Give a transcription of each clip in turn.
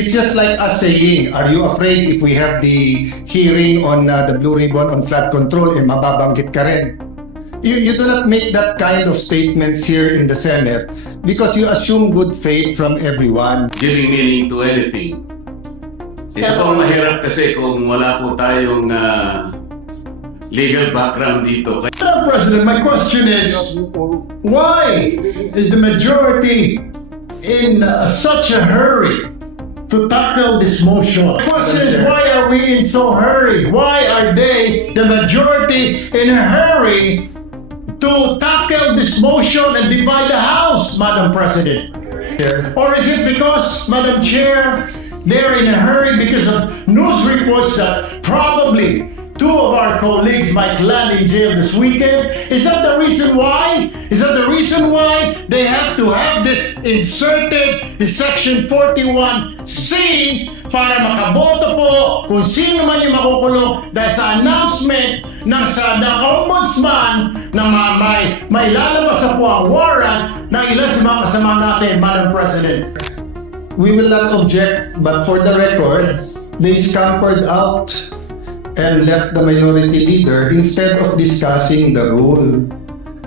it's just like us saying, are you afraid if we have the hearing on the Blue Ribbon on flood control, mababanggit ka rin? You do not make that kind of statements here in the Senate because you assume good faith from everyone. Giving meaning to anything. Ito po ang mahirap kasi kung wala po tayong legal background dito. Madam President, my question is, why is the majority in such a hurry to tackle this motion? The question is, why are we in so hurry? Why are they, the majority, in a hurry to tackle this motion and divide the House, Madam President? Or is it because, Madam Chair, they're in a hurry because of news reports that probably two of our colleagues might land in jail this weekend? Is that the reason why? Is that the reason why they have to have this inserted, the Section 41C, para makaboto po kung sino man yung makukulong dahil sa announcement ng sa Ombudsman na may lalabas na po ang warrant ng ilan sa mga kasama natin, Madam President? We will not object, but for the record, they scampered out and left the minority leader instead of discussing the rule.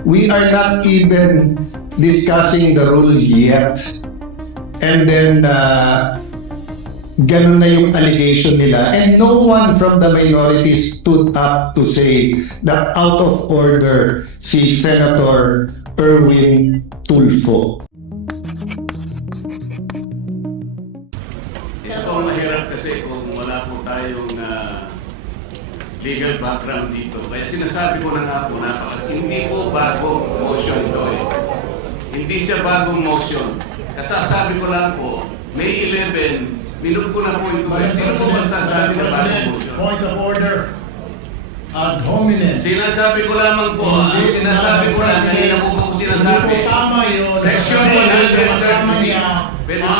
We are not even discussing the rule yet. And then, ganun na yung allegation nila. And no one from the minority stood up to say that out of order si Senator Erwin Tulfo. Ito ang mahirap kasi kung wala po tayong legal background dito. Kaya sinasabi ko na nga po, hindi po bagong motion ito eh. Hindi siya bagong motion. Kasasabi ko lang po, May 11, minun ko na po ito. Sino po magsasabi na bagong motion? Point of order. Ad hominem. Sinasabi ko lamang po, ang sinasabi ko lang, kanina po po sinasabi. Hindi po tama yun. Section 130. Pwede mo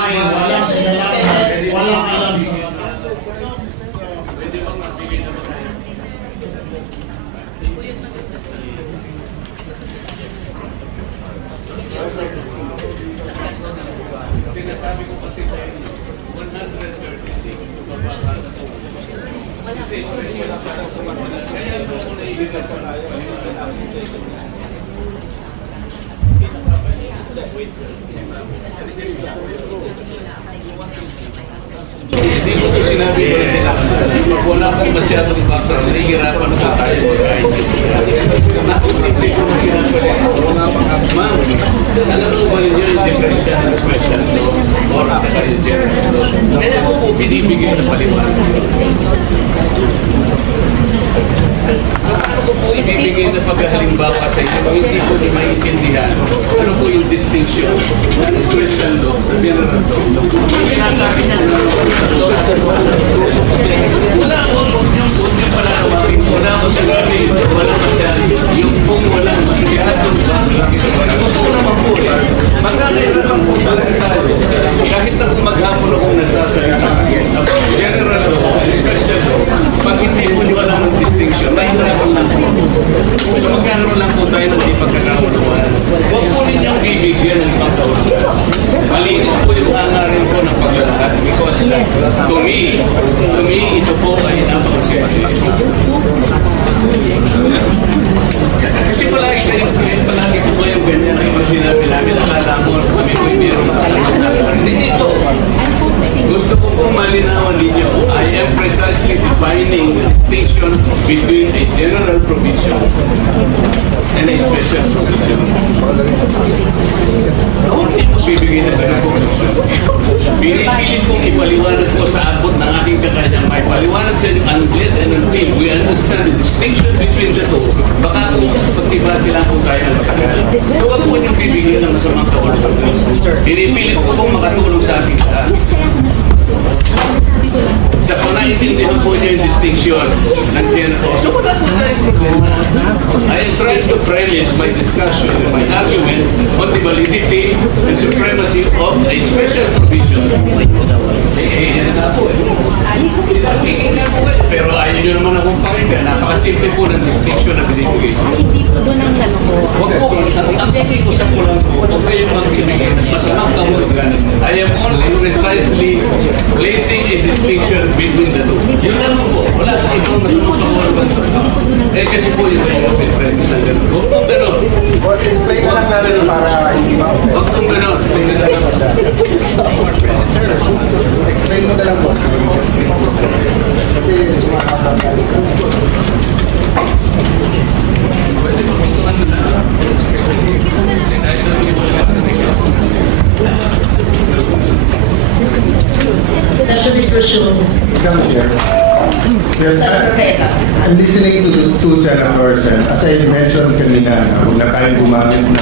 Walang alam sa Pwede bang magbigay naman? Sinasabi ko kasi sa inyo, 136 bababa po. Kasi special kaya po ko naibigan sa Hindi ko sinabi ko rin nila. Pag wala pong masyadong background, nahihirapan na tayo mag-guide. Nakuntindi ko na sinabi ko. Ma'am, alam mo ba ninyo yung differential ng special law or yung general law? Kaya ko po binibigay na paliwanag. Ano ko po ibibigay na paghalimbawa sa inyo kung hindi ko di maintindihan ano po yung distinction ng special law sa general law. Kinakasin ko na wala ko yung palawagin, wala ko sa gawin, wala ko sa yung kung wala masyadong totoo naman po eh. Magkakairapan po talaga tayo. Kahit ako maghapon akong nasasalita general law, special law, pag hindi po wala ng distinction, mahirapan lang po. So magkakaroon lang po tayo ng di pagkakaunawaan. Huwag po ninyong bibigyan ng pagkakaunawaan. Malinis po yung hangarin ko ng paglalakad because to me, ito po ay napakasipati. Kasi palagi ko po yung ganyan ang mga sinabi namin, akala mo kami po yung mayroong kasamang nalakad. Hindi ito. Gusto ko pong malinawan ninyo, I am precisely defining the distinction between a general provision and a special provision. Hindi ko bibigay na ganang provision. Pinipilit kong ipaliwanag ko sa abot ng aking kakanyang may paliwanag sa inyo unless and until we understand the distinction between the two. Baka kung pagtibati lang po tayo ng matagal. So wag po niyong bibigyan ng masamang kawalan. Pinipilit ko pong makatulong sa aking lahat. Kung naiintindihan po niyo yung distinction ng general. So wala po tayong problema. I am trying to premise my discussion, my argument on the validity and supremacy of a special provision. Yan na po eh. Sinabingin nga po eh. Pero ayaw nyo naman akong pakinggan. Napakasimple po ng distinction na binibigay. Hindi po doon ang tanong ko. Huwag po, ang pag-iusap ko lang po, huwag kayong mag-ibigay ng masamang kahulugan. I am only precisely placing a distinction between the two. Yun lang po. Wala akong ibang nasusunod. Eh kasi po yung may friend na gano'n. Huwag pong gano'n. Explain na lang namin para hindi ma-offend. Huwag pong gano'n. Explain na lang. Explain mo na lang po. Kasi Session is resumed. Madam Chair. Yes, Senator Cayetano. I'm listening to the two senators and as I mentioned kanina, huwag na tayong gumamit ng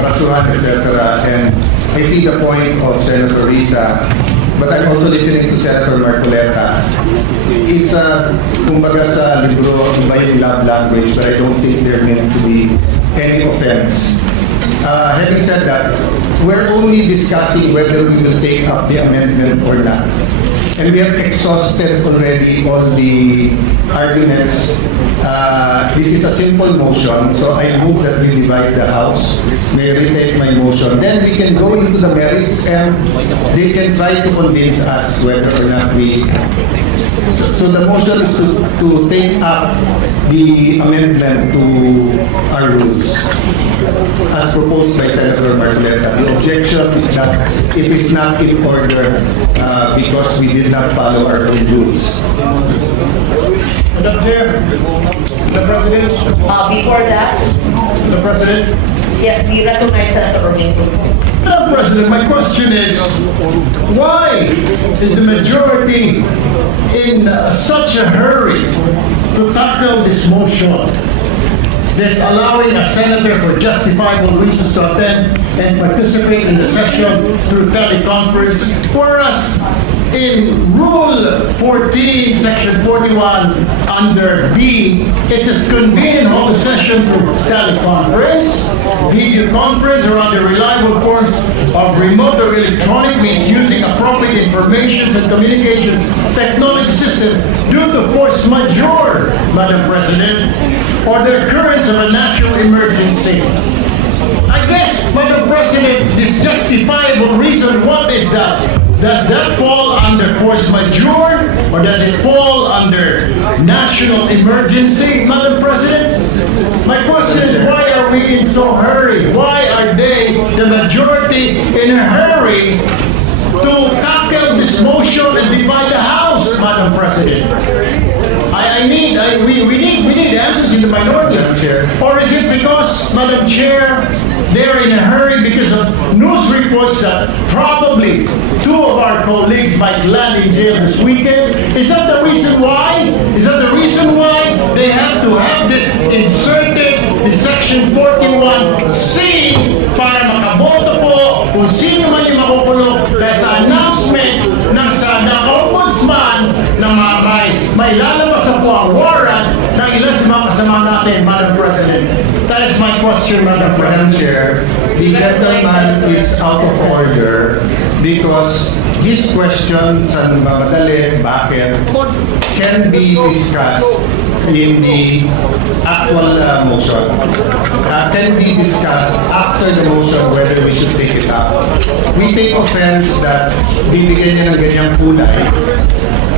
prasuhan, etc. And I see the point of Senator Risa, but I'm also listening to Senator Marcoleta. It's kumbaga sa libro, iba yung love language, but I don't think there meant to be any offense. Having said that, we're only discussing whether we will take up the amendment or not. And we have exhausted already all the arguments. This is a simple motion, so I move that we divide the House. May I retake my motion. Then we can go into the merits and they can try to convince us whether or not we... So the motion is to take up the amendment to our rules as proposed by Senator Marcoleta. The objection is that it is not in order because we did not follow our own rules. Madam Chair, the President, Before that, the President. yes, we recognize Senator Orlando. Madam President, my question is, why is the majority in such a hurry to tackle this motion? This allowing a senator for justifiable reasons to attend and participate in the session through teleconference, whereas in Rule 14, Section 41, under B, it says convene and hold a session through teleconference, video conference, or other reliable forms of remote or electronic means using appropriate information and communications technology system due to force majeure, Madam President, or the occurrence of a national emergency. I guess, Madam President, this justifiable reason, what is that? Does that fall under force majeure or does it fall under national emergency, Madam President? My question is, why are we in so hurry? Why are they, the majority, in a hurry to tackle this motion and divide the House, Madam President? We need answers in the minority. Madam Chair. Or is it because, Madam Chair, they're in a hurry because of news reports that probably two of our colleagues might land in jail this weekend? Is that the reason why? Is that the reason why they have to have this inserted in Section 41C para makaboto po kung sino man yung makukulong dahil sa announcement ng ng Ombudsman na may lalabas na po ang warrant ng ilan sa mga kasama natin, Madam President. That is my question, Madam Madam President. Chair, the gentleman is out of order because his question, saan mamadali, bakit, can be discussed in the actual motion. Can be discussed after the motion whether we should take it up. We take offense that bibigyan niya ng ganyang kulay.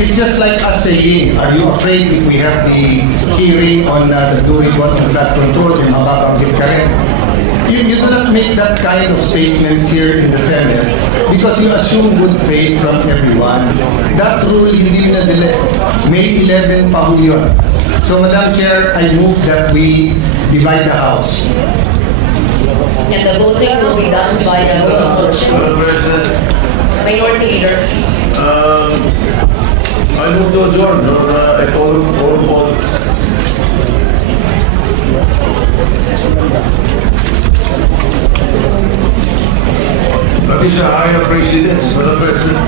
It's just like us saying, are you afraid if we have the hearing on the Blue Ribbon on flood control, yung mababanggit ka rin? You do not make that kind of statements here in the Senate because you assume good faith from everyone. That rule hindi na delay. May 11 pa ho yun. So Madam Chair, I move that we divide the House. And the voting will be done by the Madam President, Minority Leader. I move to adjourn or I call roll. That is a higher precedence, Madam President.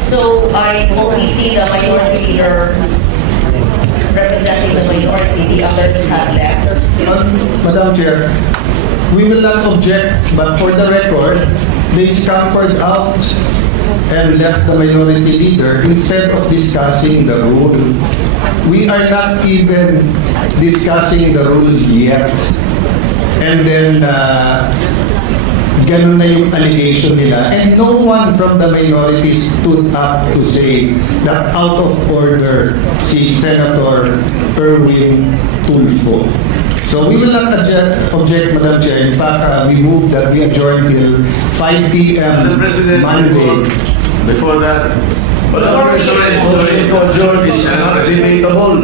So I only see the Minority Leader representing the minority, the others had left. Madam Chair, we will not object, but for the record, they scampered out and left the minority leader instead of discussing the rule. We are not even discussing the rule yet. And then ganun na yung allegation nila. And no one from the minority stood up to say that out of order si Senator Erwin Tulfo. So we will not object, Madam Chair. In fact, we move that we adjourn till 5 p.m. Madam President, Monday. before that, Madam President, motion to adjourn is not debatable.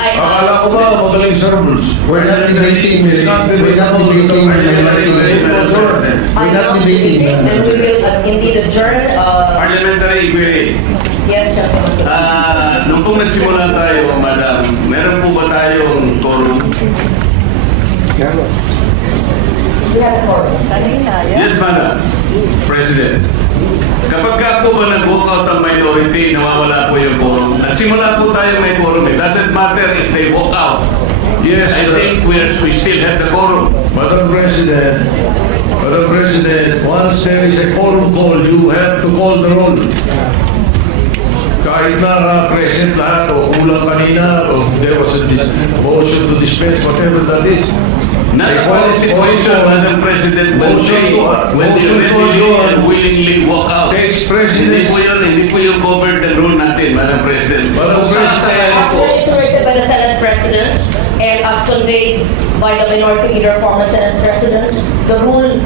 Akala ko ba magaling sa rules? We're not debating. It's not We're not debating. We're not debating. And we will indeed adjourn. parliamentary query. Yes, Senator. Nung pong nagsimula tayo, Madam, meron po ba tayong quorum? We had a quorum. Yes, Madam President. Kapag ka po ba nag-walk out ang minority, nawawala po yung quorum. Nagsimula po tayo may quorum. It doesn't matter if they walk out. Yes, I think we still have the quorum. Madam President, once there is a quorum call, you have to call the roll. Kahit na present lahat o kulang kanina o there was a motion to dispense, whatever that is. Not a policy situation, Madam President, when they readily and willingly walk out. Takes Hindi precedence. po yung covered the rule natin, Madam President. Madam Kung saan President, As reiterated by the Senate President and as conveyed by the Minority Leader, former Senate President, the rule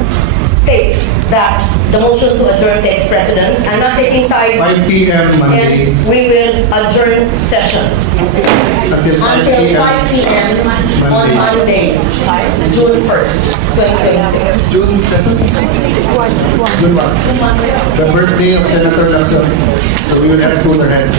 states that the motion to adjourn takes precedence. I'm not taking sides. 5 p.m. Monday. And we will adjourn session Until 5 until p.m. 5 p.m. on Monday, June 1st, 2026. June 7th? June 1. The birthday of Senator Lacson. So we will have cooler heads.